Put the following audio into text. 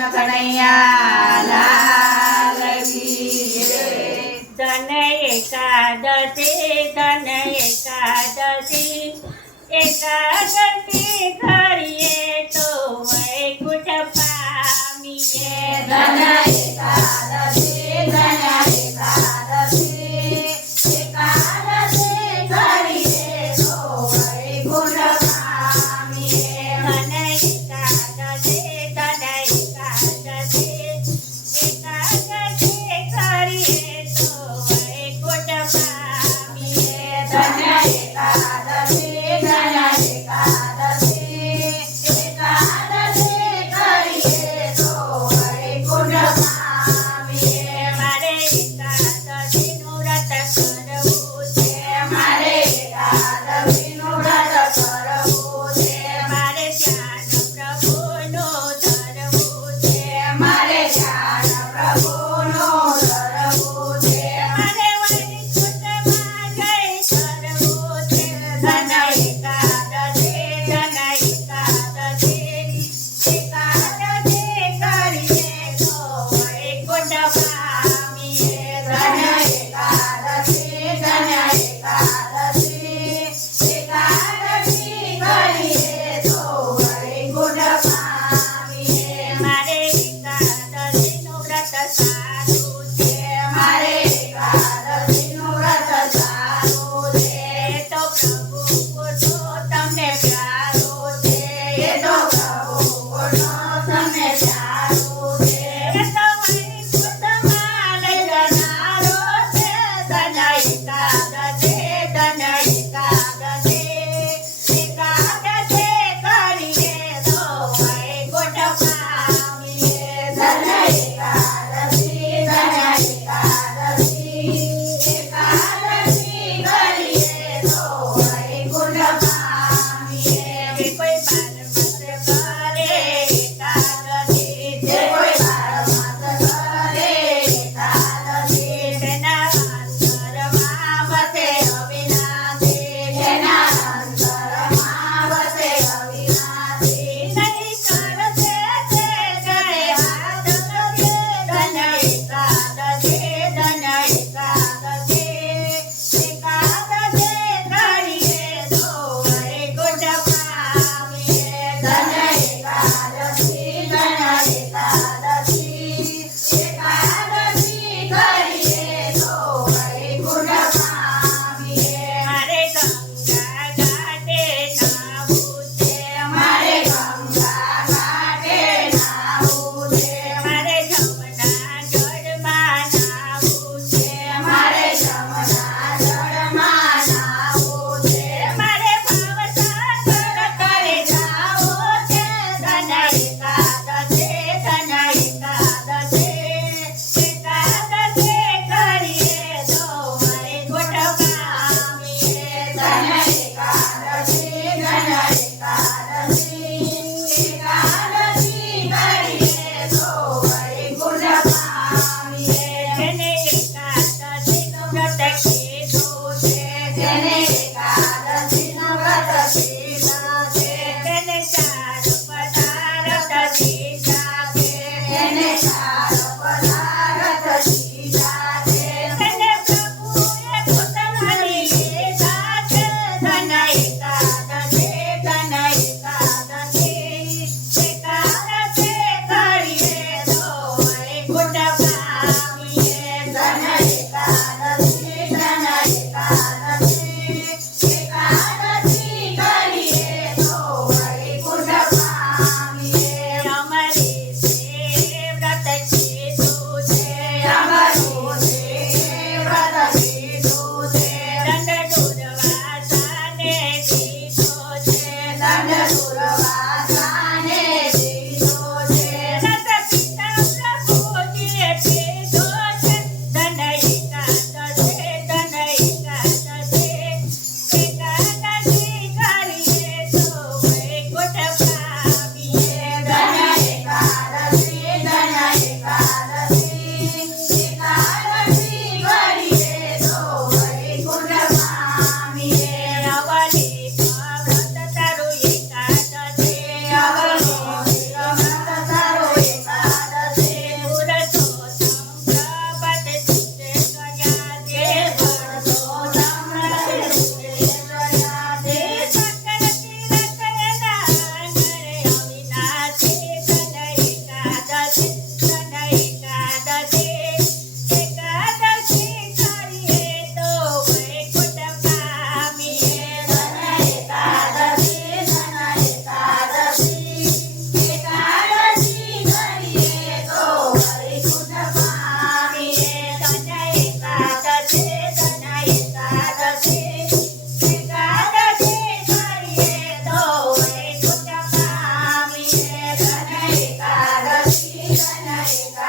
કનૈયા લાલ કી જય. ધન એકાદશી ધન એકાદશી એકાદશી ઘડીએ તો વૈકુંઠ પામીએ. ધન એકાદશી ધન એકાદશી એકાદશી ઘડીએ તો વૈકુંઠ પામીએ. ધન એકાદશી ધન એકાદશી એકાદશી ઘડીએ તો વૈકુંઠ પામીએ. ધન એકાદશી ધન એકાદશી એકાદશી ઘડીએ તો વૈકુંઠ પામીએ. મારે એકાદશીનું વ્રત કરવું છે. મારે એકાદશીનું વ્રત કરવું છે. મારે ધ્યાન પ્રભુનું ધરવું છે. મારે ધ્યાન પ્રભુનું ધરવું છે. મારે વૈકુંઠમાં જય કરવું છે. ધન એકાદશી ધન એકાદશી એકાદશી કરીએ તો વૈકુંઠ પામીએ. ધન એકાદશી ધન એકાદશી એકાદશી ઘડીએ તો વૈકુંઠ પામીએ. મારે એકાદશીનું વ્રત સારું છે. મારે એકાદશીનું વ્રત સારું છે. એ તો પ્રભુ પુરુષોત્તમને પ્યારો છે. એ તો પ્રભુ પુરુષોત્તમને પ્યારું છે. એ તો વૈકુંઠમાં લઈ જનારો છે. ધન એકાદશી ધન એકાદશી એકાદશી કરીએ તો વૈકુંઠ પામીએ. ધન્ય એકાદશી ધન્ય એકાદશી